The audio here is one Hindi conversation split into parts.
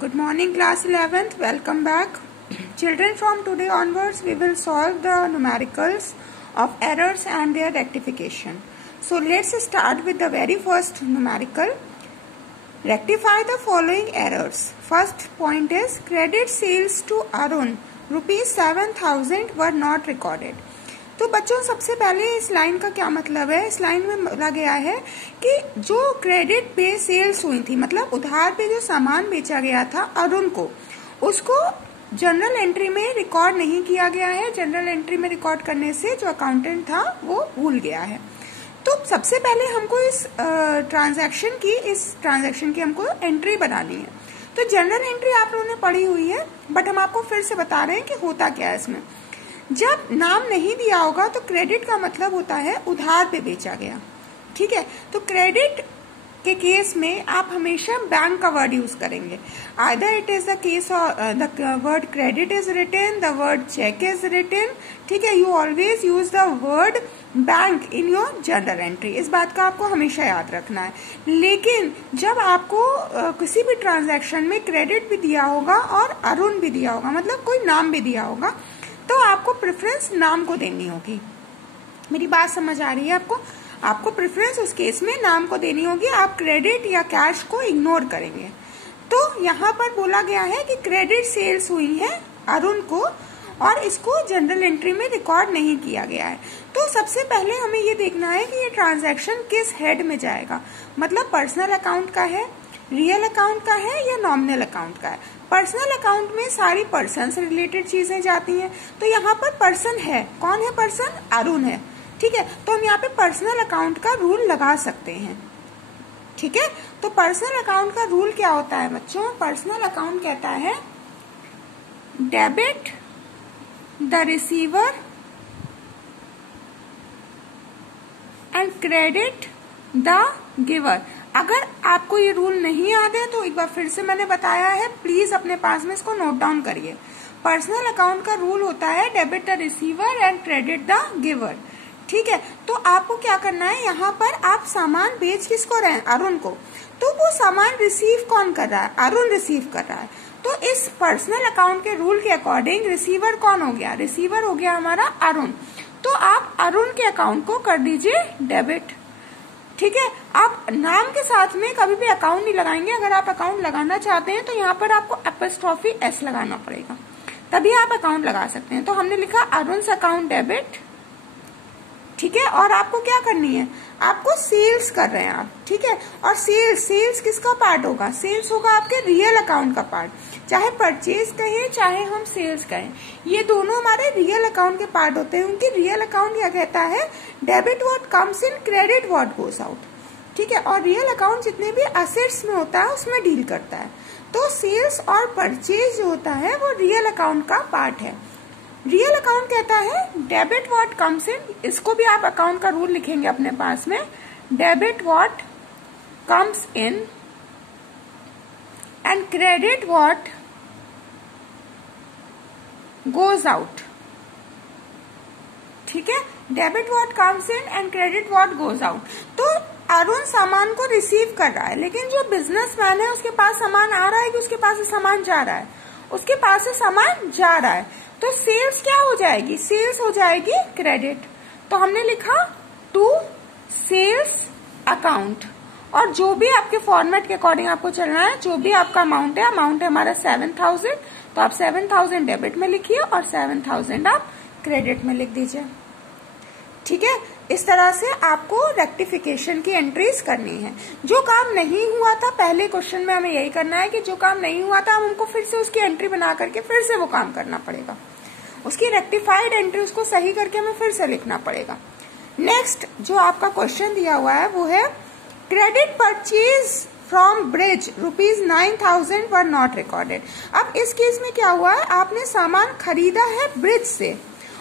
Good morning, class 11th. Welcome back. Children, from today onwards, we will solve the numericals of errors and their rectification. So, let's start with the very first numerical. Rectify the following errors. First point is credit sales to Arun ₹7,000 were not recorded. तो बच्चों सबसे पहले इस लाइन का क्या मतलब है? इस लाइन में बोला गया है कि जो क्रेडिट पे सेल्स हुई थी, मतलब उधार पे जो सामान बेचा गया था अरुण को, उसको जनरल एंट्री में रिकॉर्ड नहीं किया गया है. जनरल एंट्री में रिकॉर्ड करने से जो अकाउंटेंट था वो भूल गया है. तो सबसे पहले हमको इस ट्रांजैक्शन की हमको एंट्री बनानी है. तो जनरल एंट्री आप लोगों ने पढ़ी हुई है, बट हम आपको फिर से बता रहे हैं कि होता क्या है इसमें. जब नाम नहीं दिया होगा तो क्रेडिट का मतलब होता है उधार पे बेचा गया. ठीक है, तो क्रेडिट के केस में आप हमेशा बैंक का वर्ड यूज करेंगे. Either it is the case the word credit is written, the word cheque is written. ठीक है, you always use the word bank in your general entry. इस बात का आपको हमेशा याद रखना है. लेकिन जब आपको किसी भी ट्रांजैक्शन में क्रेडिट भी दिया होगा और अरुण भी दिया होगा, मतलब कोई नाम भी दिया होगा, तो आपको प्रेफरेंस नाम को देनी होगी. मेरी बात समझ आ रही है आपको? आपको प्रेफरेंस उस केस में नाम को देनी होगी. आप क्रेडिट या कैश को इग्नोर करेंगे. तो यहाँ पर बोला गया है कि क्रेडिट सेल्स हुई है अरुण को और इसको जनरल एंट्री में रिकॉर्ड नहीं किया गया है. तो सबसे पहले हमें ये देखना है कि ये ट्रांजैक्शन किस हेड में जाएगा. मतलब पर्सनल अकाउंट का है, रियल अकाउंट का है या नॉमिनल अकाउंट का है. पर्सनल अकाउंट में सारी पर्सन से रिलेटेड चीजें जाती हैं. तो यहाँ पर पर्सन है. कौन है पर्सन? अरुण है. ठीक है, तो हम यहाँ पे पर्सनल अकाउंट का रूल लगा सकते हैं. ठीक है, तो पर्सनल अकाउंट का रूल क्या होता है बच्चों? पर्सनल अकाउंट कहता है debit the receiver and credit the giver. अगर आपको ये रूल नहीं याद है तो एक बार फिर से मैंने बताया है, प्लीज अपने पास में इसको नोट डाउन करिए. पर्सनल अकाउंट का रूल होता है debit the receiver and credit the giver. ठीक है, तो आपको क्या करना है, यहाँ पर आप सामान बेच किसको रहे हैं? अरुण को. तो वो सामान रिसीव कौन कर रहा है? अरुण रिसीव कर रहा है. तो इस पर्सनल अकाउंट के रूल के अकॉर्डिंग रिसीवर कौन हो गया? रिसीवर हो गया हमारा अरुण. तो आप अरुण के अकाउंट को कर दीजिए डेबिट. ठीक है, आप नाम के साथ में कभी भी अकाउंट नहीं लगाएंगे. अगर आप अकाउंट लगाना चाहते हैं तो यहाँ पर आपको एपॉस्ट्रोफी एस लगाना पड़ेगा, तभी आप अकाउंट लगा सकते हैं. तो हमने लिखा अरुण अकाउंट डेबिट. ठीक है, और आपको क्या करनी है? आपको सेल्स कर रहे हैं आप. ठीक है, और सेल्स किसका पार्ट होगा? सेल्स होगा आपके रियल अकाउंट का पार्ट. चाहे परचेज कहें चाहे हम सेल्स कहें, ये दोनों हमारे रियल अकाउंट के पार्ट होते हैं. उनकी रियल अकाउंट क्या कहता है? Debit what comes in, credit what goes out. ठीक है, और रियल अकाउंट जितने भी असेट्स में होता है उसमें डील करता है. तो सेल्स और परचेज जो होता है वो रियल अकाउंट का पार्ट है. रियल अकाउंट कहता है डेबिट व्हाट कम्स इन. इसको भी आप अकाउंट का रूल लिखेंगे अपने पास में. Debit what comes in and credit what goes out. ठीक है, debit what comes in and credit what goes out. तो अरुण सामान को रिसीव कर रहा है, लेकिन जो बिजनेसमैन है उसके पास सामान आ रहा है कि उसके पास से सामान जा रहा है? उसके पास से सामान जा रहा है. तो सेल्स क्या हो जाएगी? सेल्स हो जाएगी क्रेडिट. तो हमने लिखा टू सेल्स अकाउंट. और जो भी आपके फॉर्मेट के अकॉर्डिंग आपको चलना है, जो भी आपका अमाउंट है हमारा 7,000. तो आप 7,000 डेबिट में लिखिए और 7,000 आप क्रेडिट में लिख दीजिए. ठीक है, इस तरह से आपको रेक्टिफिकेशन की एंट्रीज करनी है. जो काम नहीं हुआ था पहले क्वेश्चन में हमें यही करना है कि जो काम नहीं हुआ था हमको फिर से उसकी एंट्री बना करके फिर से वो काम करना पड़ेगा. उसकी रेक्टिफाइड एंट्री उसको सही करके हमें फिर से लिखना पड़ेगा. नेक्स्ट जो आपका क्वेश्चन दिया हुआ है वो है credit purchase from bridge ₹9,000 were not recorded. अब इस केस में क्या हुआ है, आपने सामान खरीदा है ब्रिज से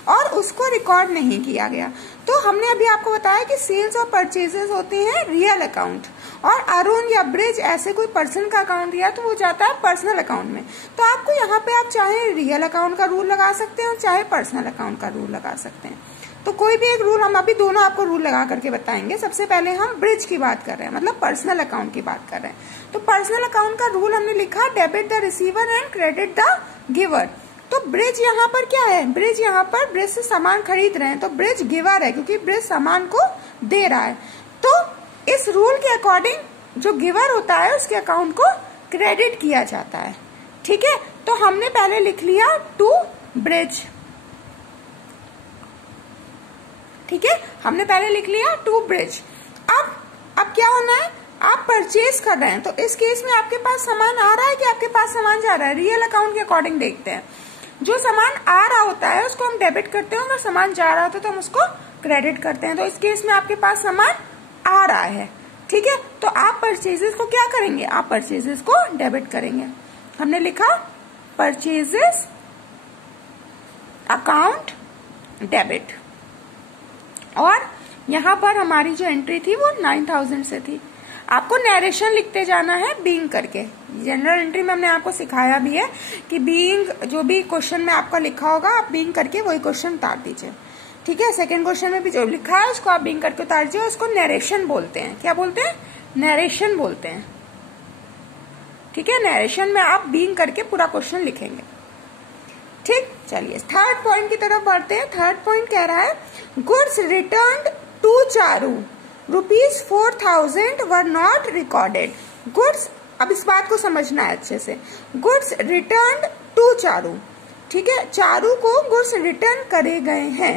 और उसको रिकॉर्ड नहीं किया गया. तो हमने अभी आपको बताया कि सेल्स और परचेजेस होते हैं रियल अकाउंट, और अरुण या ब्रिज ऐसे कोई पर्सन का अकाउंट दिया तो वो जाता है पर्सनल अकाउंट में. तो आपको यहाँ पे आप चाहे रियल अकाउंट का रूल लगा सकते हैं और चाहे पर्सनल अकाउंट का रूल लगा सकते हैं. तो कोई भी एक रूल, हम अभी दोनों आपको रूल लगा करके बताएंगे। सबसे पहले हम ब्रिज की बात कर रहे हैं, मतलब पर्सनल अकाउंट की बात कर रहे हैं। तो पर्सनल अकाउंट का रूल हमने लिखा, debit the receiver and credit the giver. तो ब्रिज यहाँ पर क्या है, ब्रिज यहाँ पर ब्रिज से सामान खरीद रहे हैं, तो ब्रिज गिवर है क्योंकि ब्रिज सामान को दे रहा है। तो इस रूल के अकॉर्डिंग जो गिवर होता है उसके अकाउंट को क्रेडिट किया जाता है। ठीक है, तो हमने पहले लिख लिया टू ब्रिज। ठीक है, हमने पहले लिख लिया टू ब्रिज। अब क्या होना है, आप परचेज कर रहे हैं, तो इस केस में आपके पास सामान आ रहा है कि आपके पास सामान जा रहा है। रियल अकाउंट के अकॉर्डिंग देखते हैं, जो सामान आ रहा होता है उसको हम डेबिट करते हैं, अगर सामान जा रहा होता है तो हम उसको क्रेडिट करते हैं। तो इस केस में आपके पास सामान आ रहा है। ठीक है, तो आप परचेजेस को क्या करेंगे, आप परचेजेस को डेबिट करेंगे। हमने लिखा परचेजेस अकाउंट डेबिट, और यहाँ पर हमारी जो एंट्री थी वो 9000 से थी। आपको नरेशन लिखते जाना है बीइंग करके। जनरल एंट्री में हमने आपको सिखाया भी है कि बीइंग, जो भी क्वेश्चन में आपका लिखा होगा आप बीइंग करके वही क्वेश्चन उतार दीजिए। ठीक है, सेकंड क्वेश्चन में भी जो लिखा है उसको आप बीइंग करके उतार दीजिए। उसको नरेशन बोलते हैं। क्या बोलते हैं, नरेशन बोलते हैं। ठीक है, नरेशन में आप बीइंग करके पूरा क्वेश्चन लिखेंगे। ठीक, चलिए थर्ड पॉइंट की तरफ बढ़ते हैं। थर्ड पॉइंट कह रहा है goods returned to Charu ₹4000 were not recorded. Goods, अब इस बात को समझना है अच्छे से। गुड्स रिटर्न्ड टू चारू, ठीक है, चारू को गुड्स रिटर्न करे गए हैं।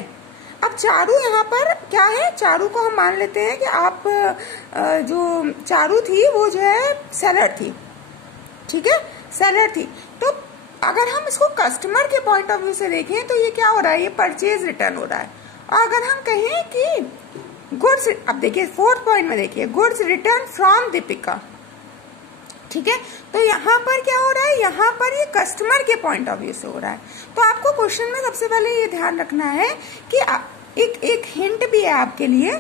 अब चारू यहाँ पर क्या है, चारू को हम मान लेते हैं कि आप जो चारू थी वो जो है सेलर थी। ठीक है, सेलर थी। तो अगर हम इसको कस्टमर के पॉइंट ऑफ व्यू से देखें तो ये क्या हो रहा है, ये परचेज रिटर्न हो रहा है। और अगर हम कहें कि गुड्स, अब देखिए फोर्थ पॉइंट में देखिए, गुड्स रिटर्न फ्रॉम दीपिका। ठीक है, तो यहाँ पर क्या हो रहा है, यहाँ पर ये कस्टमर के पॉइंट ऑफ व्यू से हो रहा है। तो आपको क्वेश्चन में सबसे पहले ये ध्यान रखना है कि एक हिंट भी है आपके लिए।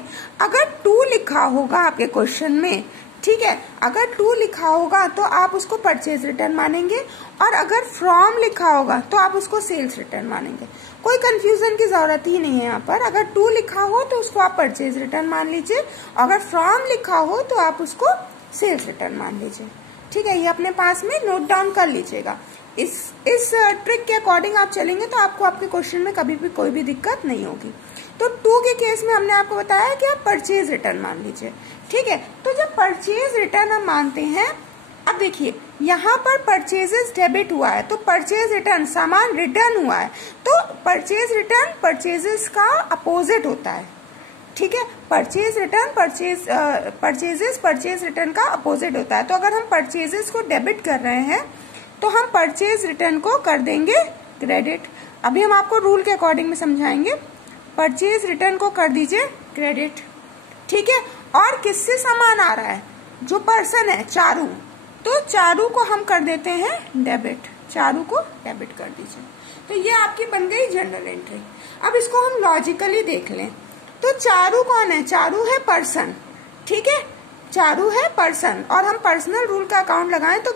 अगर टू लिखा होगा आपके क्वेश्चन में, ठीक है, अगर टू लिखा होगा तो आप उसको परचेज रिटर्न मानेंगे, और अगर फ्रॉम लिखा होगा तो आप उसको सेल्स रिटर्न मानेंगे। कोई कंफ्यूजन की जरूरत ही नहीं है यहाँ पर। अगर टू लिखा हो तो उसको आप परचेज रिटर्न मान लीजिए, अगर फ्रॉम लिखा हो तो आप उसको सेल्स रिटर्न मान लीजिए। ठीक है, ये अपने पास में नोट डाउन कर लीजिएगा। इस ट्रिक के अकॉर्डिंग आप चलेंगे तो आपको आपके क्वेश्चन में कभी भी कोई भी दिक्कत नहीं होगी। तो टू के केस में हमने आपको बताया कि आप परचेज रिटर्न मान लीजिए। ठीक है, तो जब परचेज रिटर्न हम मानते हैं, अब देखिए यहाँ पर परचेजेस डेबिट हुआ है, तो परचेज रिटर्न, सामान रिटर्न हुआ है, तो परचेज रिटर्न परचेजेस का अपोजिट होता है। ठीक है, purchase return purchases purchase return का अपोजिट होता है। तो अगर हम परचेजेस को डेबिट कर रहे हैं तो हम परचेज रिटर्न को कर देंगे क्रेडिट। अभी हम आपको रूल के अकॉर्डिंग में समझाएंगे। परचेज रिटर्न को कर दीजिए क्रेडिट। ठीक है, और किससे सामान आ रहा है, जो पर्सन है चारू, तो चारू को हम कर देते हैं डेबिट। चारू को डेबिट कर दीजिए। तो ये आपकी बन गई जनरल एंट्री। अब इसको हम लॉजिकली देख लें तो चारू कौन है, चारू है पर्सन। ठीक है, चारू है पर्सन, और हम पर्सनल रूल का अकाउंट लगाएं तो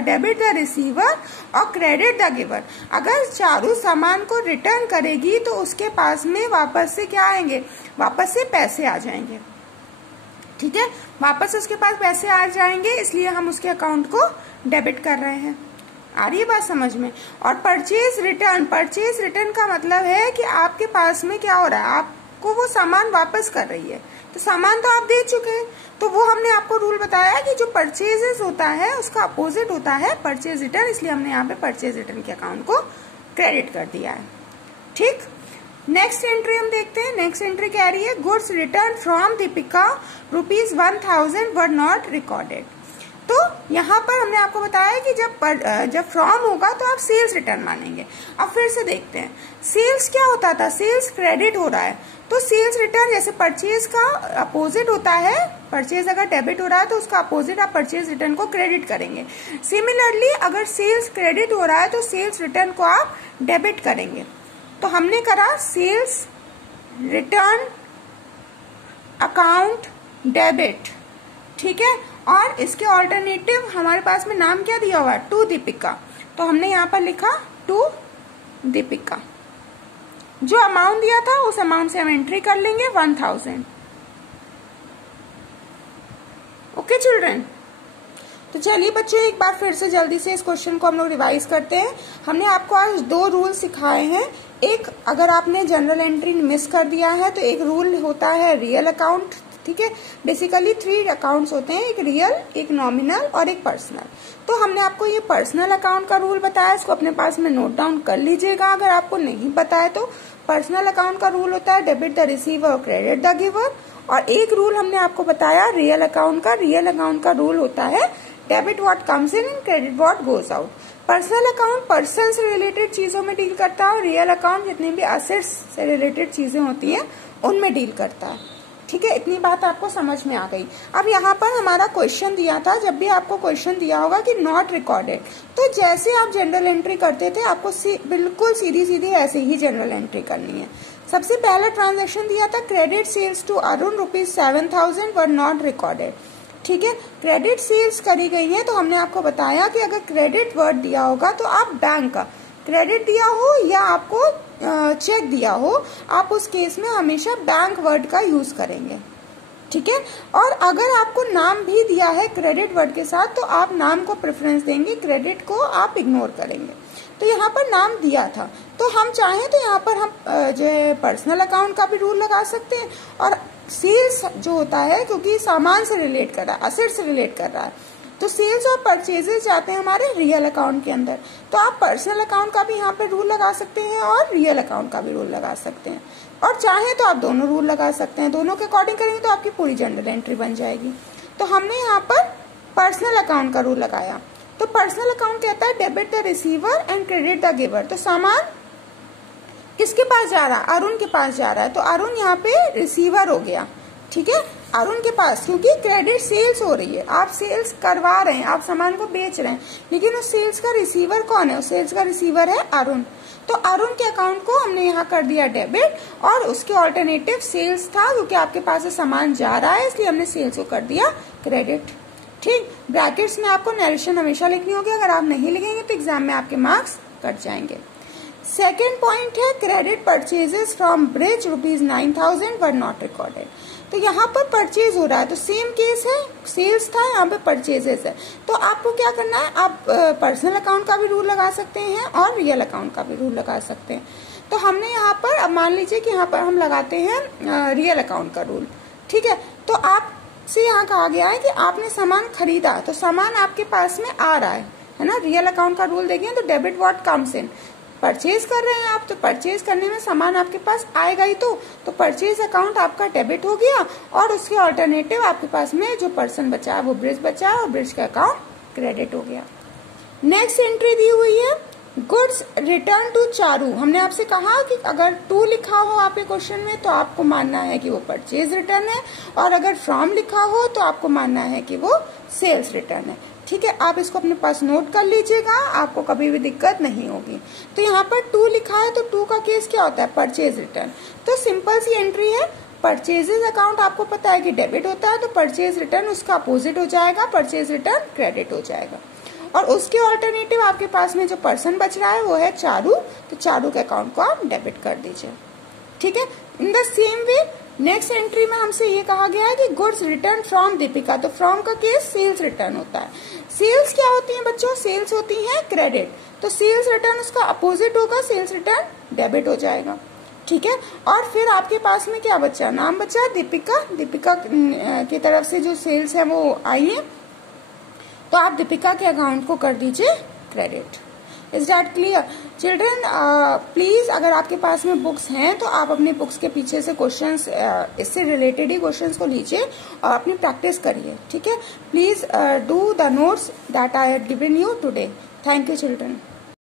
डेबिट द रिसीवर और क्रेडिट द गिवर। अगर चारू सामान को रिटर्न करेगी तो उसके पास में वापस से क्या आएंगे, वापस से पैसे आ जाएंगे। ठीक है, वापस उसके पास पैसे आ जाएंगे, इसलिए हम उसके अकाउंट को डेबिट कर रहे हैं। आ रही है बात समझ में। और परचेज रिटर्न का मतलब है कि आपके पास में क्या हो रहा है, आपको वो सामान वापस कर रही है। तो सामान तो आप दे चुके हैं, तो वो हमने आपको रूल बताया कि जो परचेजेस होता है उसका अपोजिट होता है परचेज रिटर्न, इसलिए हमने यहाँ पे परचेज रिटर्न के अकाउंट को क्रेडिट कर दिया है। ठीक, नेक्स्ट एंट्री हम देखते हैं। नेक्स्ट एंट्री कह रही है goods return from Deepika ₹1000 were not recorded. तो यहाँ पर हमने आपको बताया कि जब फ्रॉम होगा तो आप सेल्स रिटर्न मानेंगे। अब फिर से देखते हैं, सेल्स क्या होता था, सेल्स क्रेडिट हो रहा है, तो सेल्स रिटर्न जैसे परचेज का अपोजिट होता है, परचेज अगर डेबिट हो रहा है तो उसका अपोजिट आप परचेज रिटर्न को क्रेडिट करेंगे। सिमिलरली अगर सेल्स क्रेडिट हो रहा है तो सेल्स रिटर्न को आप डेबिट करेंगे। तो हमने करा सेल्स रिटर्न अकाउंट डेबिट। ठीक है, और इसके ऑल्टरनेटिव हमारे पास में नाम क्या दिया हुआ है, टू दीपिका, तो हमने यहाँ पर लिखा टू दीपिका। जो अमाउंट दिया था उस अमाउंट से हम एंट्री कर लेंगे 1000। ओके चिल्ड्रन, तो चलिए बच्चों एक बार फिर से जल्दी से इस क्वेश्चन को हम लोग रिवाइज करते हैं। हमने आपको आज 2 रूल सिखाए हैं। एक, अगर आपने जनरल एंट्री मिस कर दिया है तो एक रूल होता है रियल अकाउंट, ठीक है। बेसिकली 3 अकाउंट्स होते हैं, एक रियल, एक नॉमिनल और एक पर्सनल। तो हमने आपको ये पर्सनल अकाउंट का रूल बताया, इसको अपने पास में नोट डाउन कर लीजिएगा अगर आपको नहीं पता है तो। पर्सनल अकाउंट का रूल होता है डेबिट द रिसीवर और क्रेडिट द गिवर। और एक रूल हमने आपको बताया रियल अकाउंट का। रियल अकाउंट का रूल होता है debit what comes in and credit what goes out. Personal account person से रिलेटेड चीजों में डील करता है और रियल अकाउंट जितनी भी असेट्स से रिलेटेड चीजें होती हैं उनमें डील करता है, ठीक है। इतनी बात आपको समझ में आ गई। अब यहाँ पर हमारा क्वेश्चन दिया था, जब भी आपको क्वेश्चन दिया होगा कि नॉट रिकॉर्डेड, तो जैसे आप जनरल एंट्री करते थे आपको बिल्कुल सीधी सीधी ऐसे ही जनरल एंट्री करनी है। सबसे पहला ट्रांजेक्शन दिया था credit sales to Arun ₹7,000 were not recorded, ठीक है। क्रेडिट सेल्स करी गई है तो हमने आपको बताया कि अगर क्रेडिट वर्ड दिया होगा तो आप बैंक का क्रेडिट दिया हो या आपको चेक दिया हो, आप उस केस में हमेशा बैंक वर्ड का यूज करेंगे, ठीक है। और अगर आपको नाम भी दिया है क्रेडिट वर्ड के साथ तो आप नाम को प्रेफरेंस देंगे, क्रेडिट को आप इग्नोर करेंगे। तो यहाँ पर नाम दिया था तो हम चाहें तो यहाँ पर हम जो है पर्सनल अकाउंट का भी रूल लगा सकते हैं। और सेल्स जो होता है क्योंकि सामान से रिलेट कर रहा है, असेट से रिलेट कर रहा है, तो सेल्स और परचेजेस जाते हैं हमारे रियल अकाउंट के अंदर। तो आप पर्सनल अकाउंट का भी यहाँ पे रूल लगा सकते हैं और रियल अकाउंट का भी रूल लगा सकते हैं। और चाहे तो आप दोनों रूल लगा सकते हैं, दोनों के अकॉर्डिंग करेंगे तो आपकी पूरी जनरल एंट्री बन जाएगी। तो हमने यहाँ पर पर्सनल अकाउंट का रूल लगाया। तो पर्सनल अकाउंट कहता है debit the receiver and credit the giver. तो सामान किसके पास जा रहा है? अरुण के पास जा रहा है, तो अरुण यहाँ पे रिसीवर हो गया, ठीक है, अरुण के पास, क्योंकि क्रेडिट सेल्स हो रही है, आप सेल्स करवा रहे हैं, आप सामान को बेच रहे हैं, लेकिन उस सेल्स का रिसीवर कौन है? उस सेल्स का रिसीवर है अरुण। तो अरुण के अकाउंट को हमने यहाँ कर दिया डेबिट और उसके ऑल्टरनेटिव सेल्स था, क्योंकि आपके पास से सामान जा रहा है इसलिए हमने सेल्स को कर दिया क्रेडिट, ठीक। ब्रैकेट्स में आपको नरेशन हमेशा लिखनी होगी, अगर आप नहीं लिखेंगे तो एग्जाम में आपके मार्क्स कट जाएंगे। सेकेंड पॉइंट है credit purchases from bridge ₹9,000 were not recorded. तो यहाँ पर परचेज हो रहा है, तो सेम केस है, सेल्स था, यहाँ पे परचेजेस है। तो आपको क्या करना है, आप पर्सनल अकाउंट का भी रूल लगा सकते हैं और रियल अकाउंट का भी रूल लगा सकते हैं। तो हमने यहाँ पर, अब मान लीजिए कि यहाँ पर हम लगाते हैं रियल अकाउंट का रूल, ठीक है। तो आपसे यहाँ कहा गया है कि आपने सामान खरीदा, तो सामान आपके पास में आ रहा है ना। रियल अकाउंट का रूल देखें तो debit what comes in, purchase कर रहे हैं आप, तो परचेज करने में सामान आपके पास आएगा ही, तो परचेज अकाउंट आपका डेबिट हो गया और उसके ऑल्टरनेटिव आपके पास में जो पर्सन बचा है वो ब्रिज बचा है और ब्रिज का अकाउंट क्रेडिट हो गया। नेक्स्ट एंट्री दी हुई है गुड्स रिटर्न टू चारू। हमने आपसे कहा कि अगर टू लिखा हो आपके क्वेश्चन में तो आपको मानना है कि वो परचेज रिटर्न है, और अगर फ्रॉम लिखा हो तो आपको मानना है कि वो सेल्स रिटर्न है, ठीक है। आप इसको अपने पास नोट कर लीजिएगा, आपको कभी भी दिक्कत नहीं होगी। तो यहाँ पर टू लिखा है तो टू का केस क्या होता है? Purchase return. तो सिंपल सी एंट्री है, परचेजेस अकाउंट आपको पता है कि डेबिट होता है, तो परचेज रिटर्न उसका अपोजिट हो जाएगा, परचेज रिटर्न क्रेडिट हो जाएगा। और उसके ऑल्टरनेटिव आपके पास में जो पर्सन बच रहा है वो है चारू, तो चारू के अकाउंट को आप डेबिट कर दीजिए, ठीक है। In the same way next entry में हमसे ये कहा गया है कि गुड्स रिटर्न फ्रॉम दीपिका, तो फ्रॉम का केस सेल्स रिटर्न होता है। सेल्स क्या होती है बच्चों? सेल्स होती है क्रेडिट, तो सेल्स रिटर्न उसका अपोजिट होगा, सेल्स रिटर्न डेबिट हो जाएगा, ठीक है। और फिर आपके पास में क्या बचा? नाम बचा दीपिका, दीपिका की तरफ से जो सेल्स है वो आई है, तो आप दीपिका के अकाउंट को कर दीजिए credit. Is that clear children? Please अगर आपके पास में बुक्स हैं तो आप अपनी बुक्स के पीछे से क्वेश्चंस, इससे रिलेटेड ही क्वेश्चंस को लीजिए और अपनी प्रैक्टिस करिए, ठीक है। Please do the notes that I have given you today. Thank you children.